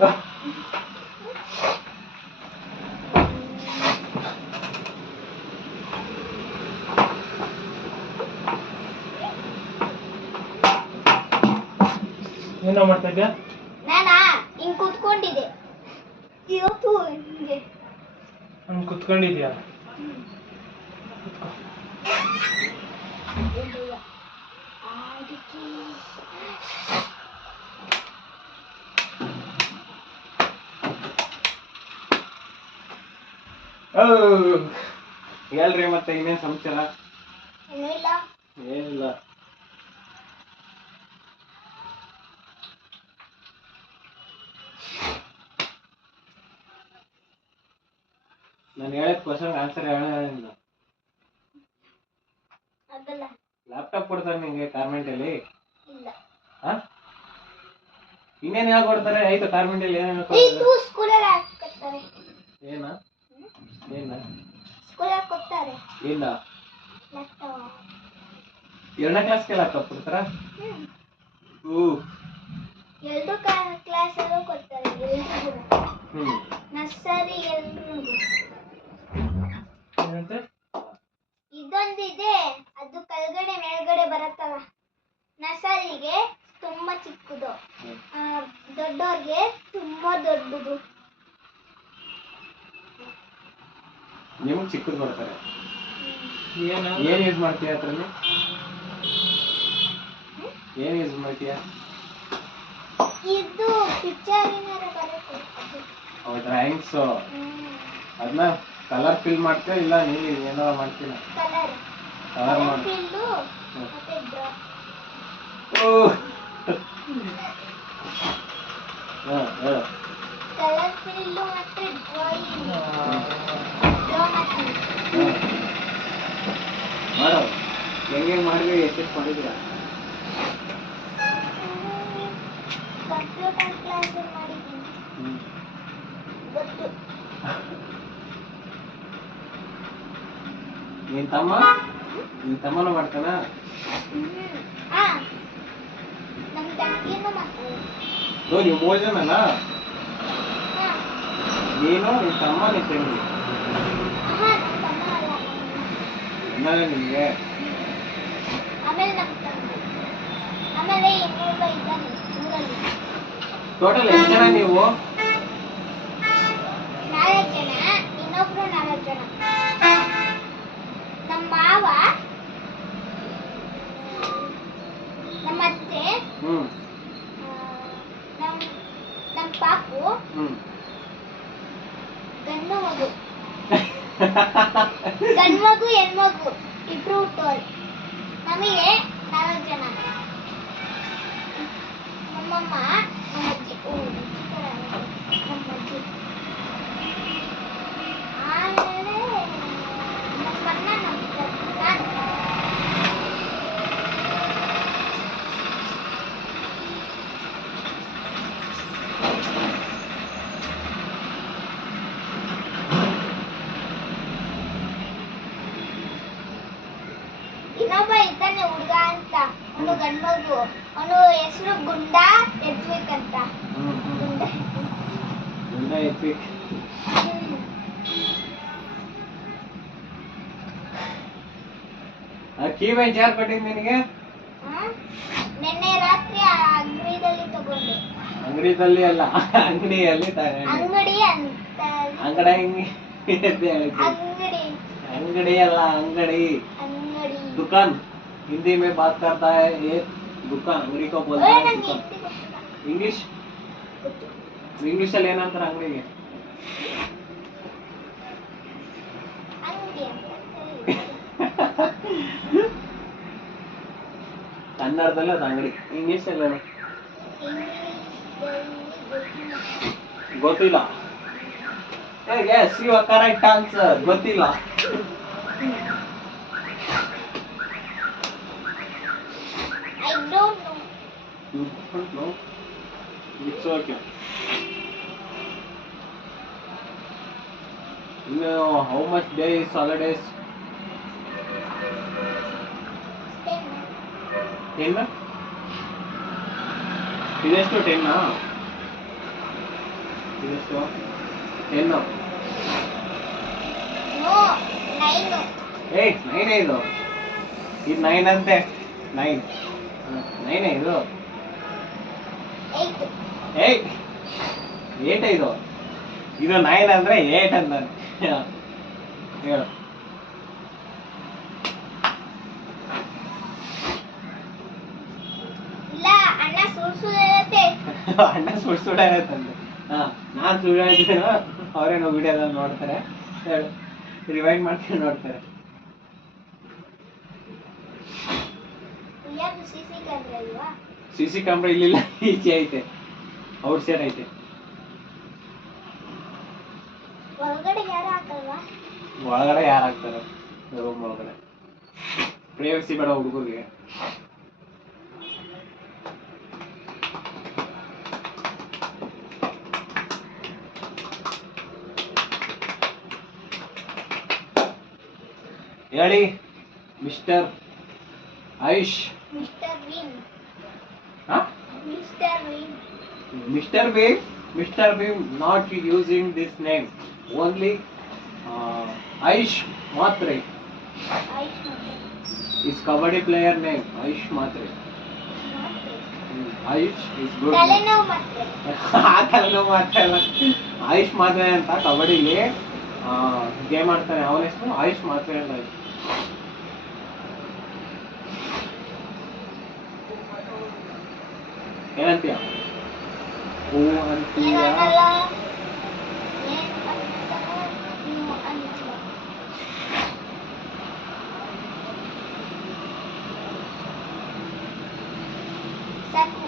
ಏನೋ ಮಾಡ್ತಾ ಇದ್ಯಾ? ನಾನಾ ಹಿಂಗ್ ಕೂತ್ಕೊಂಡಿದ್ದೆ. ಇವತ್ತು ಹಿಂಗೆ ಹಂಗೆ ಕುತ್ಕೊಂಡಿದ್ಯಾ? ಹೇಳ್ರಿ ಮತ್ತೆ ಇನ್ನೇನ್ ಸಮಾಚಾರ? ಏನೂ ಇಲ್ಲ. ಏನಿಲ್ಲ. ನಾನು ಹೇಳಿದ ಕ್ವಶನ್ ಆನ್ಸರ್ ಹೇಳೋದಿಲ್ಲ. ಅದಲ್ಲ. ಲ್ಯಾಪ್ಟಾಪ್ ಕೊಡ್ತಾರೆ ನಿಂಗೆ ಕಾರ್ಮೆಂಟಲ್ಲಿ? ಇಲ್ಲ. ಇನ್ನೇನು ಹೇಳ್ಕೊಡ್ತಾರೆ? ಆಯ್ತು ಕಾರ್ಮೆಂಟಲ್ಲಿ ಏನೇನು ಸ್ಕೂಲಲ್ಲಿ ಹಾಕ್ತಾರೆ. ಏನ ಏನ ಸ್ಕೂಲಲ್ಲಿ ಕೊಡ್ತಾರೆ. ಇಲ್ಲ. ಲ್ಯಾಪ್ಟಾಪ್ 2ನೇ ಕ್ಲಾಸ್ಗೆ ಲ್ಯಾಪ್ಟಾಪ್ ಕೊಡ್ತಾರಾ? ಎರಡು ಕ್ಲಾಸಲ್ಲೂ ಕೊಡ್ತಾರೆ. ನರ್ಸರಿ ಎಲ್ರಿಗೂ. ಇದೊಂದಿದೆ, ಅದು ಕೆಳಗಡೆ ಮೇಲ್ಗಡೆ ಬರುತ್ತಲ್ಲ. ನರ್ಸರಿಗೆ ತುಂಬಾ ಚಿಕ್ಕದು, ದೊಡ್ಡವ್ರಿಗೆ ತುಂಬಾ ದೊಡ್ಡದು. ನಿಮ್ಗೆ ಚಿಕ್ಕದು ಕೊಡ್ತಾರೆ. ಏನ್ ಯೂಸ್ ಮಾಡ್ತೀಯ ಅದ್ರಲ್ಲಿ? ಏನ್ ಯೂಸ್ ಮಾಡ್ತೀಯ? ಇದು ಪಿಕ್ಚರಿನ ಬರುತ್ತೆ. ಡ್ರಾಯಿಂಗ್ಸ್ ಅದನ್ನ ಕಲರ್ ಫಿಲ್ ಮಾಡ್ತೀಯ ಇಲ್ಲ ನೀಲಿ ಏನಾರ ಮಾಡ್ತೀಯ? ಕಲರ್ ಫಿಲ್ಲು ಮತ್ತೆ ಡ್ರಾ. ಕಲರ್ ಫಿಲ್ಲು ಮತ್ತೆ ಡ್ರಾಯಿಂಗ್. ಡ್ರಾ ಮಾಡ್ತೀನಿ. ಮಾಡೋ ಹೆಂಗೆ ಮಾಡಿದ್ರಿ? ಎಷ್ಟೆಷ್ಟು ಮಾಡಿದ್ದೀರಾ? ಕಂಪ್ಯೂಟರ್ ಕ್ಲಾಸ್ ಮಾಡಿದ್ದೀನಿ. ಗೊತ್ತು. ನಿನ್ ತಮ್ಮನೂ ಮಾಡ್ತಾನ? ನಮ್ಮ ತಂಗಿನೂ ಮಾಡ್ತಾರೆ. ನೀವು 3 ಜನನಲ್ಲ? ನೀನು ನಿನ್ ತಮ್ಮ ನಿನ್ ತಂಗಿ? ಆಮೇಲೆ ನಿಮ್ಗೆ ಆಮೇಲೆ ನಮ್ಮ ತಂಗಿ, ಆಮೇಲೆ ಇನ್ನೊಬ್ಬ ಇದ್ದಾನೆ ಊರಲ್ಲಿ. ಟೋಟಲ್ ಎಷ್ಟು ಜನ ನೀವು? 4 ಜನ. ಇನ್ನೊಬ್ರು 4 ಜನ. ನಮ್ಮ ಮಾವ, ನಮ್ಮ ಅತ್ತೆ, ನಮ್ಮ ಪಾಪು, ಗಂಡು ಮಗು ಹೆಣ್ಮಗು ಇಬ್ರು ಹುಟ್ಟೋರು. ನಮಗೆ 4 ಜನ. ನಮ್ಮಮ್ಮ, ನಮ್ಮ ಅಜ್ಜಿ, ನಮ್ಮ ಅಜ್ಜಿ, ಆಮೇಲೆ ನಮ್ಮ ಅಣ್ಣ, ನಾನು. ಇನ್ನೊಬ್ಬ ಇದ್ದಾನೆ ಹುಡುಗ ಅಂತ, ಅವನು ಗಂಡ್ಮಗು. ಅವನು ಹೆಸರು ಗುಂಡ ಎತ್ವಿಕ್ ಅಂತ. ಗುಂಡ ಎತ್ವಿಕ್. ಕೀ ಬೆಂಚ್ ಯಾರು ಕೊಟ್ಟಿದ್ದು ನಿನಗೆ? ನಿನ್ನೆ ರಾತ್ರಿ ಅಂಗಡಿಯಲ್ಲಿ ತಗೊಂಡೆ. ಅಂಗಡಿಯಲ್ಲಿ ಅಲ್ಲ, ಅಂಗಡಿಯಲ್ಲಿ ತಗೊಂಡೆ. अंगड़ी अल्ला अंगड़ी दुकान हिंदी में बात करता है ये दुकान अंगड़ी को बोलता है दुकान इंग्लिश इंग्लिश ಅಲ್ಲಿ ಏನಂತಾರೆ ಅಂಗಡಿಗೆ ಕನ್ನಡದಲ್ಲಿ ಅದು ಅಂಗಡಿ ಇಂಗ್ಲಿಷ್ ಅಲ್ಲಿ ಏನು ಗೊತ್ತಿಲ್ಲ yes you are correct answer ಗೊತ್ತಿಲ್ಲ I don't know. You don't know? It's okay. You know how much days, holidays? 10? It is to 10 now. ಇದೆಷ್ಟು 10 ನೋ 9 ಏಯ್ 9 ಇದು 9 ಅಂತೆ 9 9 ಇದು 8 8 ಇದು ಇದು 9 ಅಂದ್ರೆ 8 ಅಂತ ಹೇಳು ಇಲ್ಲ ಅಣ್ಣ ಸುಳ್ಳು ಹೇಳುತ್ತೆ ಅಣ್ಣ ಸುಳ್ಳು ಹೇಳತ್ತಂತೆ ನಾನು ಸುಳ್ಳು ಹೇಳ್ತೀನಿ ಅವರೇನೋ ವಿಡಿಯೋದಲ್ಲಿ ನೋಡ್ತಾರೆ ಹೇಳು ರಿವೈಂಡ್ ಮಾಡ್ಕೊಂಡು ನೋಡ್ತಾರೆ ಯಾವುದು ಸಿಸಿ ಕ್ಯಾಮ್ರಾ ಇಲ್ವಾ CC ಕ್ಯಾಮ್ರಾ ಇಲ್ಲಿಲ್ಲ ಈಚೆ ಐತೆ ಔಟ್ ಸೈಡ್ ಐತೆ ಒಳಗಡೆ ಯಾರು ಹಾಕಲ್ವಾ ಒಳಗಡೆ ಯಾರು ಹಾಕ್ತಾರೆ ರೂಮ್ ಒಳಗಡೆ ಪ್ರೈವಸಿ ಬೇಡ ಹುಡುಗರಿಗೆ ಹೇಳಿ ಮಿಸ್ಟರ್ ಆಯುಷ್ ಮಿಸ್ಟರ್ ವಿನ್ ಹಾ mister Bheem not using this name only Ayush Mhatre is kabaddi player name Ayush Mhatre Ayush is good ತಲೆನೋವು ಮತ್ತೆ ಆ ತಲೆನೋವು ಮಾತ್ರ ಅಲ್ಲ ಆಯುಷ್ ಮಾತ್ರೆ ಅಂತ ಕಬಡ್ಡಿಲಿ ಗೇಮ್ ಆಡ್ತಾನೆ ಅವನ ಹೆಸರು ಆಯುಷ್ ಮಾತ್ರೆ ಅಂತ ಏನಂತೀಯ ಹೂ ಅಂತೀಯ ಏನನ್ನಲ್ಲ ಏನು ಅಂತಾರ ನೀವು ಅಂತೀರ ಸಾಕು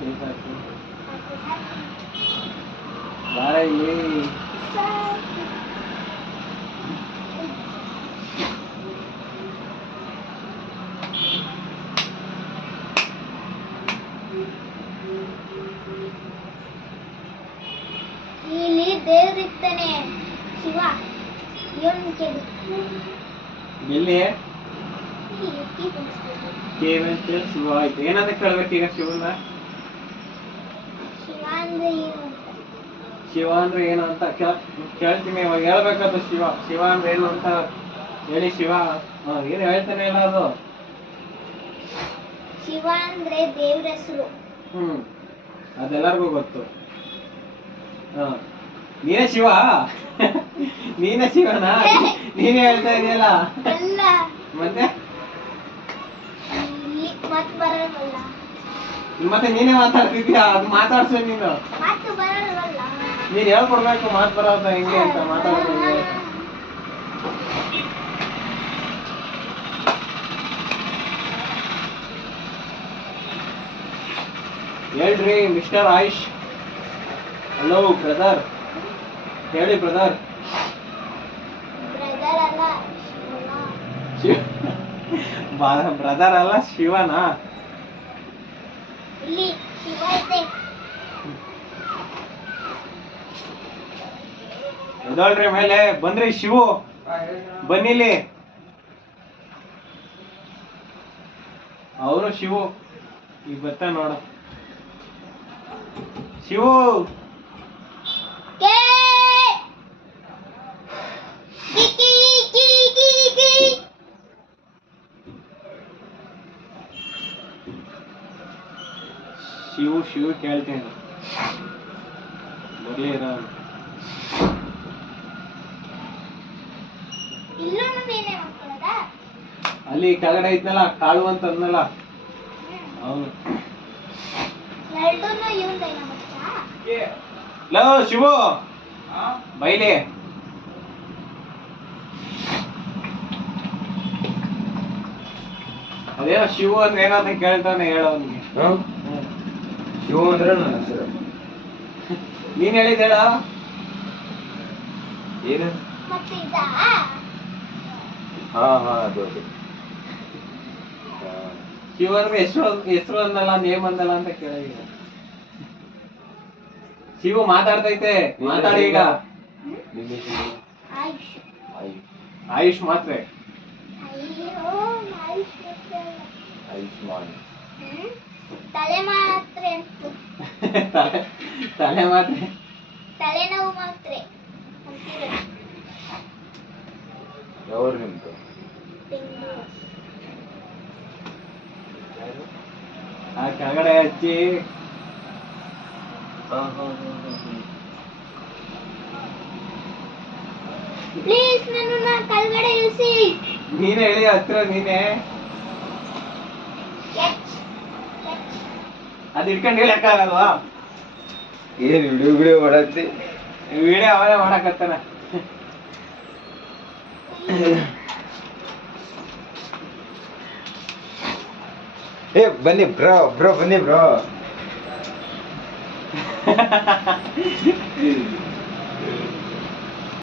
ಏನ್ ಸಾಕು? ಸಾಕು ಸಾಕು ಬಾರ ಇಲ್ಲಿ ಸಾಕು ಇಲ್ಲಿ ದೇವರಿರ್ತಾನೆ ಶಿವ ಇವನ್ ಕೇಳಿ ಎಲ್ಲಿ ಇಲ್ಲಿ ಎತ್ತಿ ಕುಣಿಸ್ಬೇಕು. ಕೇವಂತ ಶಿವ ಆಯ್ತು ಏನಂತ ಕೇಳ್ಬೇಕೀಗ ಶಿವನ ಶಿವ ಅಂದ್ರೆ ಏನು ಅಂತ ಶಿವ ಅಂದ್ರೆ ಏನು ಅಂತ ಕೇಳ್ತೀನಿ ಇವಾಗ ಹೇಳ್ಬೇಕದು ಶಿವ ಅಂದ್ರೆ ಏನು ಅಂತ ಹೇಳಿ ಶಿವ ಏನು ಹೇಳ್ತಾನೆ ಇಲ್ಲ ಅದು ಶಿವ ಅಂದ್ರೆ ದೇವ್ರ ಹೆಸರು ಅದೆಲ್ಲರಿಗೂ ಗೊತ್ತು ನೀನೇ ಶಿವ ನೀನೇ ಶಿವನಾ ನೀನೇ ಹೇಳ್ತಾ ಇದೆಯಲ್ಲ ಅಲ್ಲ ಮತ್ತೆ ಇಲ್ಲಿ ಮತ್ ಬರಲ್ವಲ್ಲ ಮತ್ತೆ ನೀನೇ ಮಾತಾಡ್ತಿದ್ಯಾ ಅದು ಮಾತಾಡ್ಸೋ ನೀನು ಮಾತು ಬರಲ್ವಲ್ಲ ನೀನ್ ಹೇಳ್ಕೊಡ್ಬೇಕು ಮಾತು ಬರೋದ ಹೆಂಗೆ ಅಂತ ಮಾತಾಡೋದು ಹೆಂಗೆ ಅಂತ. ಹೇಳ್ರಿ ಮಿಸ್ಟರ್ ಆಯುಷ್ ಹಲೋ ಬ್ರದರ್ ಹೇಳಿ ಬ್ರದರ್ ಬ್ರದರ್ ಅಲ್ಲ ಶಿವನ. ಬ್ರದರ್ ಅಲ್ಲ ಶಿವನಾ ಇಲ್ಲಿ ಶಿವ ಐತೆ ಎದೋಳ್ರಿ ಮೇಲೆ ಬಂದ್ರಿ ಶಿವು ಬನ್ನಿಲಿ ಅವರು ಶಿವು ಈಗ ಬರ್ತಾ ನೋಡು ಶಿವು ಕೇ ಕಿ ಕಿ ಕಿ ಕಿ ಶಿವು ಕೇಳ್ತೇನೆ ಬರ್ಲಿ ಇರೋ ಇಲ್ಲೂ ನೀನೇ ಮಾಡ್ಕೊಳ್ಳೋದಾ ಅಲ್ಲಿ ಕೆಳಗಡೆ ಐತ್ನಲ್ಲ ಕಾಳು ಅಂತ ಅಂದ್ನಲ್ಲ ಅವನು ಎರಡನ್ನೂ ಇವಂದೈನ ಮಚ್ಚಾ ಲೋ ಶಿವು ಬೈಲಿ ಅದೇನೋ ಶಿವು ಅಂದ್ರೆ ಏನೋ ಅಂತ ಕೇಳ್ತಾನೆ ಹೇಳೋ ಅವನಿಗೆ ಶಿವ ಅಂದ್ರೆ ನನ್ನ ಹೆಸರು ನೀನ್ ಹೇಳಿದ ಹೇಳ ಏನು ಮತ್ತೆ ಇದಾ ಹಾ ಅದು ಶಿವ ಅಂದ್ರೆ ಹೆಸರು ಅಂದಲ್ಲ ನೇಮ್ ಅಂದಲ್ಲ ಅಂತ ಕೇಳಿದ ಶಿವು ಮಾತಾಡ್ತೈತೆ ಮಾತಾಡಿ ಈಗ ನಿಮ್ಮ ಹೆಸರು ಆಯುಷ್ ಆಯುಷ್ ಮಾತ್ರ ಅಯ್ಯೋ ಆಯುಷ್ ಮತ್ತೆ ಅಲ್ಲ. ಆಯುಷ್ಮಾನ್ ತಲೆ ಮಾತ್ರ ಅಂತು ತಲೆ ಮಾತ್ರ ತಲೆನೋವು ಮಾತ್ರೆ ಅಂತಿರೋದು. ಯಾವ್ರು ನಿಮ್ದು ಬೆಂಗಳೂರು. ಆ ಕೆಳಗಡೆ ಹಚ್ಚಿ. ಪ್ಲೀಸ್ ನನ್ನನ್ನ ಕೆಳಗಡೆ ಇಳಿಸಿ. ನೀನೇ ಹೇಳಿ ಹತ್ರ ನೀನೇ ಎಚ್ ಎಚ್ ಅದ್ ಇಟ್ಕೊಂಡು ಹೇಳಕ್ಕಾಗಲ್ವಾ? ಏನ್ ವಿಡಿಯೋ ಮಾಡತ್ತಿ? ವಿಡಿಯೋ ಅವನೇ ಮಾಡಕತ್ತಾನ. ಏ ಬನ್ನಿ ಬ್ರೋ ಬನ್ನಿ ಬ್ರೋ.